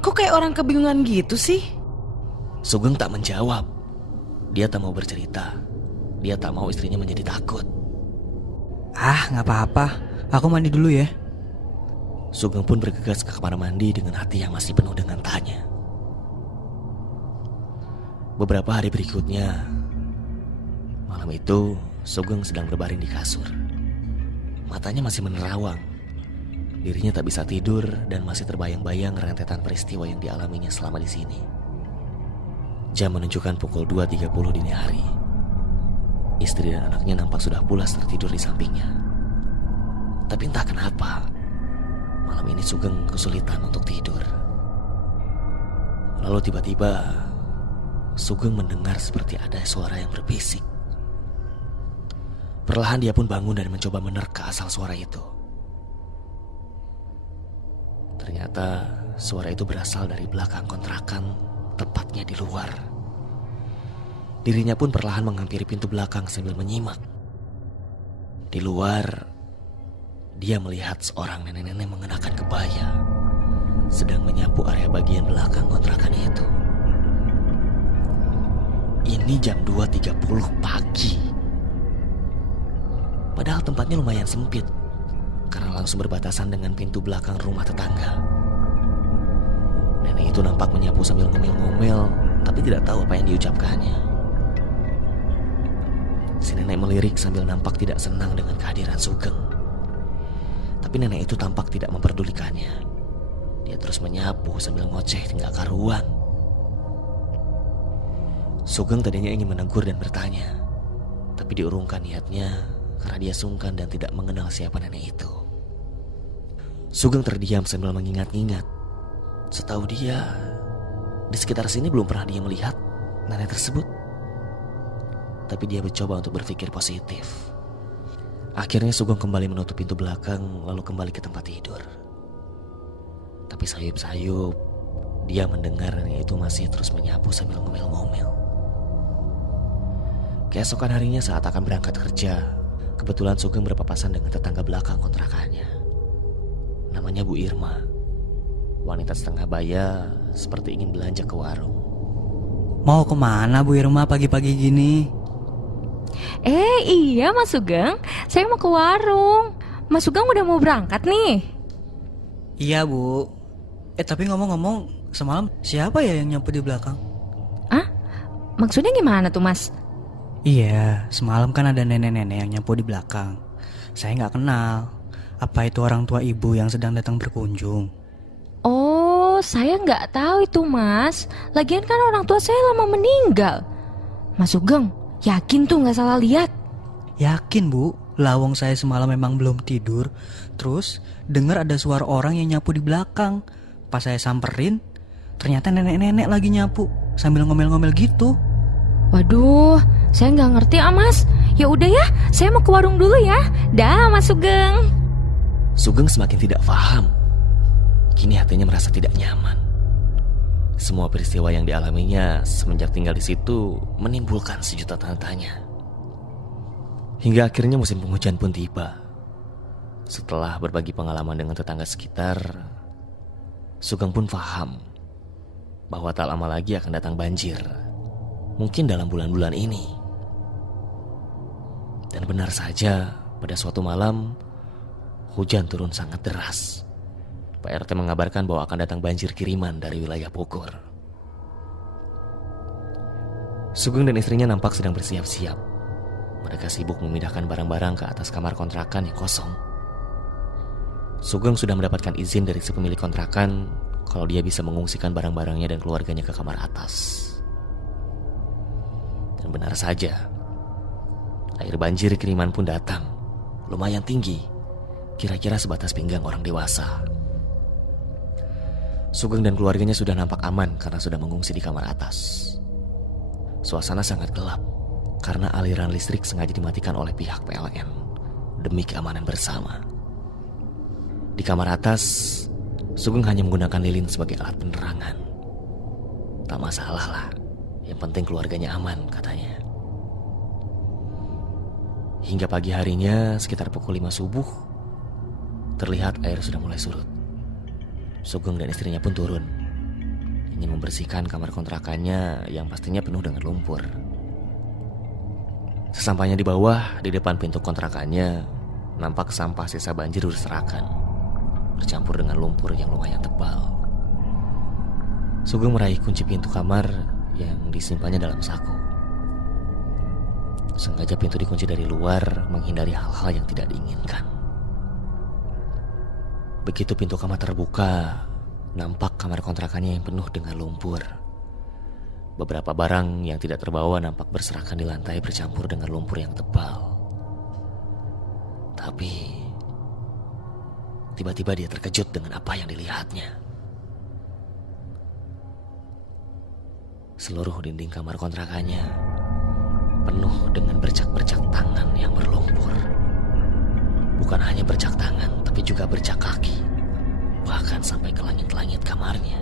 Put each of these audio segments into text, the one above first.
Kok kayak orang kebingungan gitu sih? Sugeng tak menjawab. Dia tak mau bercerita. Dia tak mau istrinya menjadi takut. Ah, gak apa-apa. Aku mandi dulu ya. Sugeng pun bergegas ke kamar mandi dengan hati yang masih penuh dengan tanya. Beberapa hari berikutnya, malam itu Sugeng sedang berbaring di kasur. Matanya masih menerawang. Dirinya tak bisa tidur dan masih terbayang-bayang rentetan peristiwa yang dialaminya selama di sini. Jam menunjukkan pukul 2.30 dini hari. Istri dan anaknya nampak sudah pulas tertidur di sampingnya. Tapi entah kenapa, malam ini Sugeng kesulitan untuk tidur. Lalu tiba-tiba Sugeng mendengar seperti ada suara yang berbisik. Perlahan dia pun bangun dan mencoba menerka asal suara itu. Ternyata suara itu berasal dari belakang kontrakan, tepatnya di luar. Dirinya pun perlahan menghampiri pintu belakang sambil menyimak. Di luar, dia melihat seorang nenek-nenek mengenakan kebaya sedang menyapu area bagian belakang kontrakan itu. Ini jam 2.30 pagi. Padahal tempatnya lumayan sempit karena langsung berbatasan dengan pintu belakang rumah tetangga. Nenek itu nampak menyapu sambil ngomel-ngomel, tapi tidak tahu apa yang diucapkannya. Si nenek melirik sambil nampak tidak senang dengan kehadiran Sugeng. Tapi nenek itu tampak tidak memperdulikannya. Dia terus menyapu sambil ngoceh tinggal karuan. Sugeng tadinya ingin menegur dan bertanya, tapi diurungkan niatnya karena dia sungkan dan tidak mengenal siapa nenek itu. Sugeng terdiam sambil mengingat-ingat. Setahu dia, di sekitar sini belum pernah dia melihat nenek tersebut. Tapi dia mencoba untuk berpikir positif. Akhirnya Sugeng kembali menutup pintu belakang lalu kembali ke tempat tidur. Tapi sayup-sayup, dia mendengar nenek itu masih terus menyapu sambil ngomel-ngomel. Keesokan harinya saat akan berangkat kerja, kebetulan Sugeng berpapasan dengan tetangga belakang kontrakannya. Namanya Bu Irma. Wanita setengah baya seperti ingin belanja ke warung. Mau kemana Bu Irma pagi-pagi gini? Iya Mas Sugeng, saya mau ke warung. Mas Sugeng udah mau berangkat nih? Iya Bu. Tapi ngomong-ngomong, semalam siapa ya yang nyapu di belakang? Ah, maksudnya gimana tuh Mas? Iya, semalam kan ada nenek-nenek yang nyapu di belakang. Saya gak kenal. Apa itu orang tua ibu yang sedang datang berkunjung? Oh, saya nggak tahu itu Mas. Lagian kan orang tua saya lama meninggal. Mas Sugeng, yakin tuh nggak salah lihat? Yakin Bu, lawang saya semalam memang belum tidur. Terus dengar ada suara orang yang nyapu di belakang. Pas saya samperin, ternyata nenek-nenek lagi nyapu sambil ngomel-ngomel gitu. Waduh, saya nggak ngerti Mas. Ya udah ya, saya mau ke warung dulu ya. Dah Mas Sugeng. Sugeng semakin tidak paham. Kini hatinya merasa tidak nyaman. Semua peristiwa yang dialaminya semenjak tinggal di situ menimbulkan sejuta tanda tanya. Hingga akhirnya musim penghujan pun tiba. Setelah berbagi pengalaman dengan tetangga sekitar, Sugeng pun paham bahwa tak lama lagi akan datang banjir. Mungkin dalam bulan-bulan ini. Dan benar saja, pada suatu malam hujan turun sangat deras. Pak RT mengabarkan bahwa akan datang banjir kiriman dari wilayah Bogor. Sugeng dan istrinya nampak sedang bersiap-siap. Mereka sibuk memindahkan barang-barang ke atas kamar kontrakan yang kosong. Sugeng sudah mendapatkan izin dari si pemilik kontrakan kalau dia bisa mengungsikan barang-barangnya dan keluarganya ke kamar atas. Dan benar saja, air banjir kiriman pun datang. Lumayan tinggi, kira-kira sebatas pinggang orang dewasa. Sugeng dan keluarganya sudah nampak aman karena sudah mengungsi di kamar atas. Suasana sangat gelap karena aliran listrik sengaja dimatikan oleh pihak PLN demi keamanan bersama. Di kamar atas, Sugeng hanya menggunakan lilin sebagai alat penerangan. Tak masalah lah, yang penting keluarganya aman katanya. Hingga pagi harinya sekitar pukul 5 subuh, terlihat air sudah mulai surut. Sugeng dan istrinya pun turun ingin membersihkan kamar kontrakannya yang pastinya penuh dengan lumpur. Sesampainya di bawah, di depan pintu kontrakannya, nampak sampah sisa banjir berserakan, bercampur dengan lumpur yang lumayan tebal. Sugeng meraih kunci pintu kamar yang disimpannya dalam saku. Sengaja pintu dikunci dari luar, menghindari hal-hal yang tidak diinginkan. Begitu pintu kamar terbuka, nampak kamar kontrakannya yang penuh dengan lumpur. Beberapa barang yang tidak terbawa nampak berserakan di lantai bercampur dengan lumpur yang tebal. Tapi tiba-tiba dia terkejut dengan apa yang dilihatnya. Seluruh dinding kamar kontrakannya penuh dengan bercak-bercak tangan yang berlumpur. Bukan hanya bercak tangan, tapi juga bercak kaki, bahkan sampai ke langit-langit kamarnya.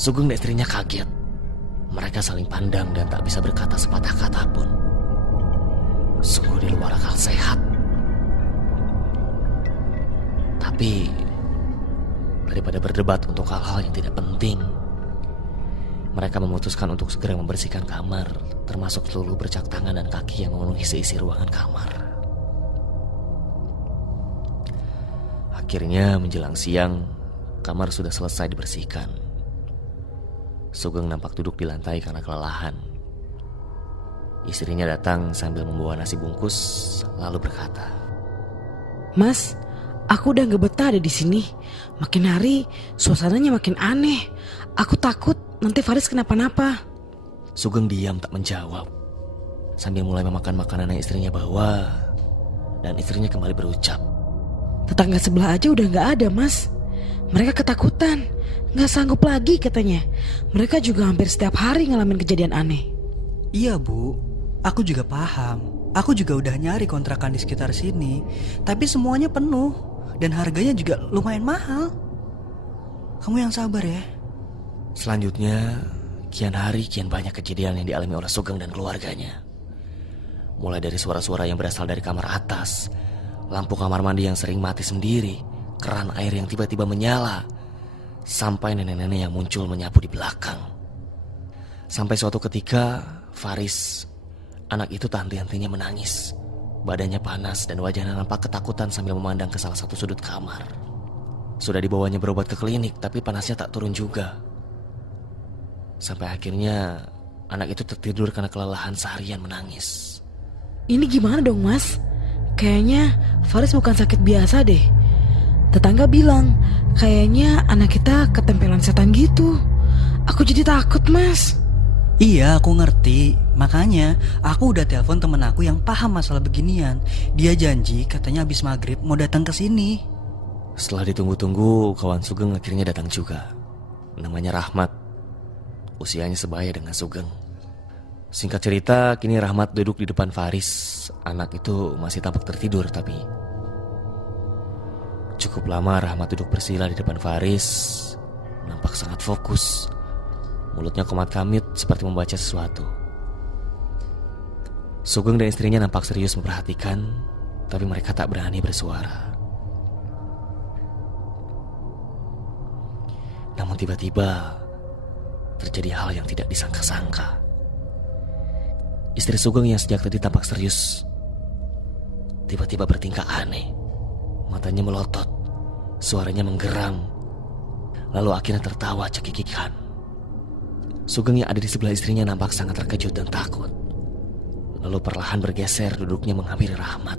Sugeng dan istrinya kaget. Mereka saling pandang dan tak bisa berkata sepatah kata pun. Sungguh di luar akal sehat. Tapi daripada berdebat untuk hal-hal yang tidak penting, mereka memutuskan untuk segera membersihkan kamar, termasuk seluruh bercak tangan dan kaki yang memenuhi seisi ruangan kamar. Akhirnya menjelang siang, kamar sudah selesai dibersihkan. Sugeng nampak duduk di lantai karena kelelahan. Istrinya datang sambil membawa nasi bungkus, lalu berkata, Mas, aku udah gak betah ada di sini. Makin hari suasananya makin aneh. Aku takut nanti Faris kenapa-napa. Sugeng diam tak menjawab, sambil mulai memakan makanan yang istrinya bawa. Dan istrinya kembali berucap, Tetangga sebelah aja udah gak ada, Mas. Mereka ketakutan, gak sanggup lagi katanya. Mereka juga hampir setiap hari ngalamin kejadian aneh. Iya Bu, aku juga paham. Aku juga udah nyari kontrakan di sekitar sini, tapi semuanya penuh dan harganya juga lumayan mahal. Kamu yang sabar ya. Selanjutnya, kian hari kian banyak kejadian yang dialami oleh Sugeng dan keluarganya. Mulai dari suara-suara yang berasal dari kamar atas, lampu kamar mandi yang sering mati sendiri, keran air yang tiba-tiba menyala, sampai nenek-nenek yang muncul menyapu di belakang. Sampai suatu ketika, Faris, anak itu tak henti-hentinya menangis. Badannya panas dan wajahnya nampak ketakutan sambil memandang ke salah satu sudut kamar. Sudah dibawanya berobat ke klinik, tapi panasnya tak turun juga. Sampai akhirnya anak itu tertidur karena kelelahan seharian menangis. Ini gimana dong, Mas? Kayaknya Faris bukan sakit biasa deh. Tetangga bilang kayaknya anak kita ketempelan setan gitu. Aku jadi takut, Mas. Iya, aku ngerti. Makanya aku udah telepon temen aku yang paham masalah beginian. Dia janji katanya habis maghrib mau datang ke sini. Setelah ditunggu-tunggu, kawan Sugeng akhirnya datang juga. Namanya Rahmat. Usianya sebaya dengan Sugeng. Singkat cerita, kini Rahmat duduk di depan Faris. Anak itu masih tampak tertidur, tapi cukup lama Rahmat duduk bersila di depan Faris. Nampak sangat fokus. Mulutnya komat-kamit seperti membaca sesuatu. Sugeng dan istrinya nampak serius memperhatikan, tapi mereka tak berani bersuara. Namun tiba-tiba terjadi hal yang tidak disangka-sangka. Istri Sugeng yang sejak tadi tampak serius tiba-tiba bertingkah aneh. Matanya melotot, suaranya menggeram, lalu akhirnya tertawa cekikikan. Sugeng yang ada di sebelah istrinya nampak sangat terkejut dan takut. Lalu perlahan bergeser duduknya menghampiri Rahmat.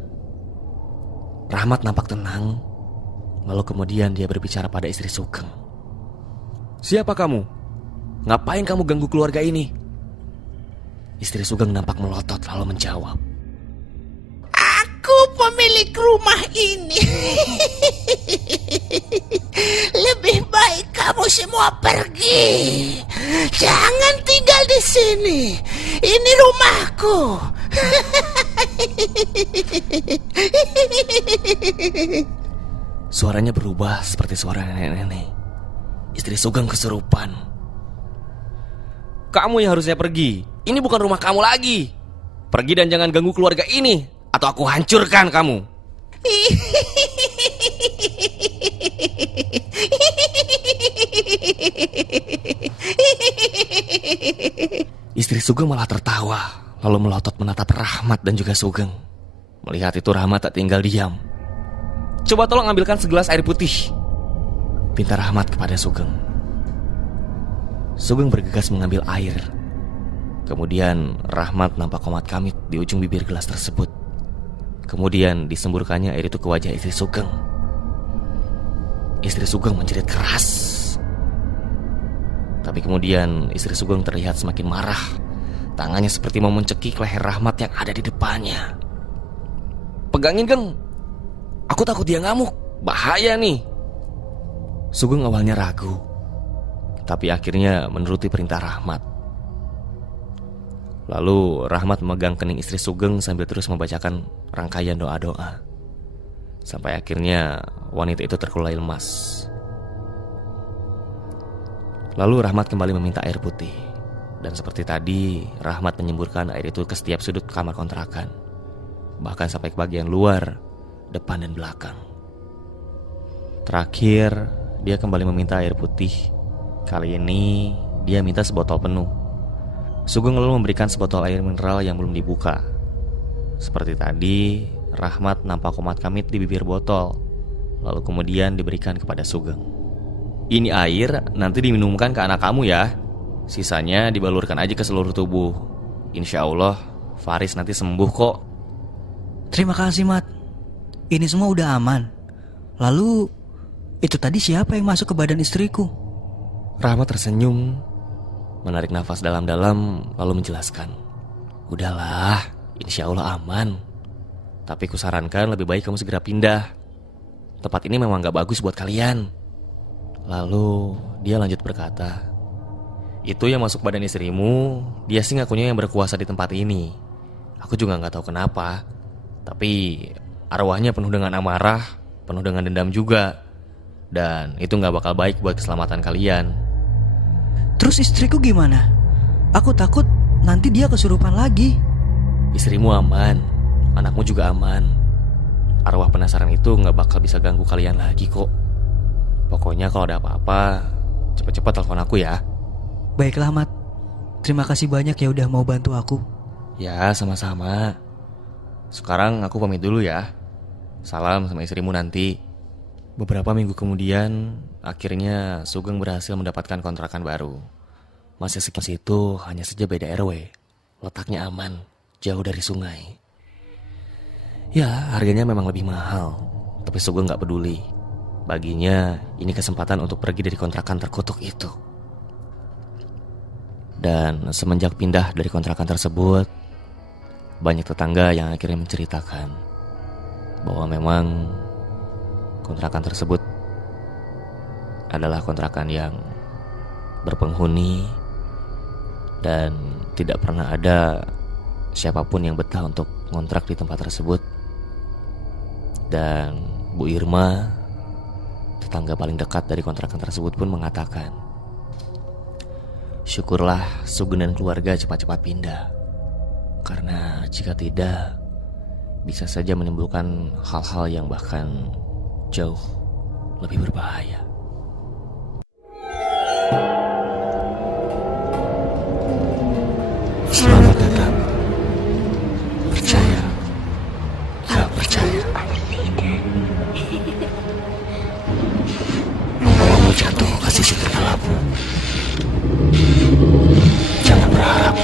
Rahmat nampak tenang, lalu kemudian dia berbicara pada istri Sugeng. Siapa kamu? Ngapain kamu ganggu keluarga ini? Istri Sugeng nampak melotot lalu menjawab, Aku pemilik rumah ini. Lebih baik kamu semua pergi. Jangan tinggal di sini. Ini rumahku. Suaranya berubah seperti suara nenek-nenek. Istri Sugeng kesurupan. Kamu yang harusnya pergi. Ini bukan rumah kamu lagi. Pergi dan jangan ganggu keluarga ini, atau aku hancurkan kamu. Sugeng malah tertawa, lalu melotot menatap Rahmat dan juga Sugeng. Melihat itu Rahmat tak tinggal diam. "Coba tolong ambilkan segelas air putih," pinta Rahmat kepada Sugeng. Sugeng bergegas mengambil air. Kemudian Rahmat nampak komat kamit di ujung bibir gelas tersebut. Kemudian disemburkannya air itu ke wajah istri Sugeng. Istri Sugeng menjerit keras. Tapi kemudian istri Sugeng terlihat semakin marah. Tangannya seperti mau mencekik leher Rahmat yang ada di depannya. "Pegangin, Geng. Aku takut dia ngamuk. Bahaya nih." Sugeng awalnya ragu, tapi akhirnya menuruti perintah Rahmat. Lalu Rahmat memegang kening istri Sugeng sambil terus membacakan rangkaian doa-doa. Sampai akhirnya wanita itu terkulai lemas. Lalu Rahmat kembali meminta air putih. Dan seperti tadi, Rahmat menyemburkan air itu ke setiap sudut kamar kontrakan. Bahkan sampai ke bagian luar, depan dan belakang. Terakhir, dia kembali meminta air putih. Kali ini, dia minta sebotol penuh. Sugeng lalu memberikan sebotol air mineral yang belum dibuka. Seperti tadi, Rahmat nampak komat kamit di bibir botol. Lalu kemudian diberikan kepada Sugeng. "Ini air nanti diminumkan ke anak kamu ya. Sisanya dibalurkan aja ke seluruh tubuh. Insya Allah Faris nanti sembuh kok." Terima kasih, Mat. Ini semua udah aman. Lalu, itu tadi siapa yang masuk ke badan istriku? Rahmat tersenyum, menarik nafas dalam-dalam, lalu menjelaskan. "Udahlah, insya Allah aman. Tapi kusarankan lebih baik kamu segera pindah. Tempat ini memang gak bagus buat kalian." Lalu dia lanjut berkata, "Itu yang masuk badan istrimu, dia sih ngakunya yang berkuasa di tempat ini. Aku juga gak tahu kenapa. Tapi arwahnya penuh dengan amarah, penuh dengan dendam juga. Dan itu gak bakal baik buat keselamatan kalian." Terus istriku gimana? Aku takut nanti dia kesurupan lagi. "Istrimu aman, anakmu juga aman. Arwah penasaran itu gak bakal bisa ganggu kalian lagi kok. Pokoknya kalau ada apa-apa, cepat-cepat telepon aku ya." Baiklah, Mat. Terima kasih banyak ya udah mau bantu aku. "Ya, sama-sama. Sekarang aku pamit dulu ya. Salam sama istrimu nanti." Beberapa minggu kemudian, akhirnya Sugeng berhasil mendapatkan kontrakan baru. Masih sekitar situ, hanya saja beda RW. Letaknya aman, jauh dari sungai. Ya, harganya memang lebih mahal, tapi Sugeng gak peduli. Baginya, ini kesempatan untuk pergi dari kontrakan terkutuk itu. Dan semenjak pindah dari kontrakan tersebut, banyak tetangga yang akhirnya menceritakan bahwa memang kontrakan tersebut adalah kontrakan yang berpenghuni dan tidak pernah ada siapapun yang betah untuk ngontrak di tempat tersebut. Dan Bu Irma, tetangga paling dekat dari kontrakan tersebut, pun mengatakan, syukurlah Sugeng dan keluarga cepat-cepat pindah, karena jika tidak, bisa saja menimbulkan hal-hal yang bahkan jauh lebih berbahaya. Selamat datang. Percaya, gak percaya. Membawamu jatuh ke sisi tergelapmu. Jangan berharap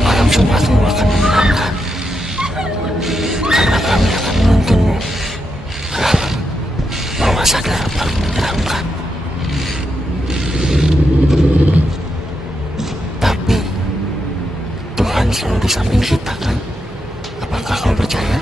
malam Jumatmu akan menyenangkan, karena kami akan menuntunmu ke alam bawah sadar paling menyeramkan. Tapi Tuhan selalu di samping kita kan? Apakah kau percaya?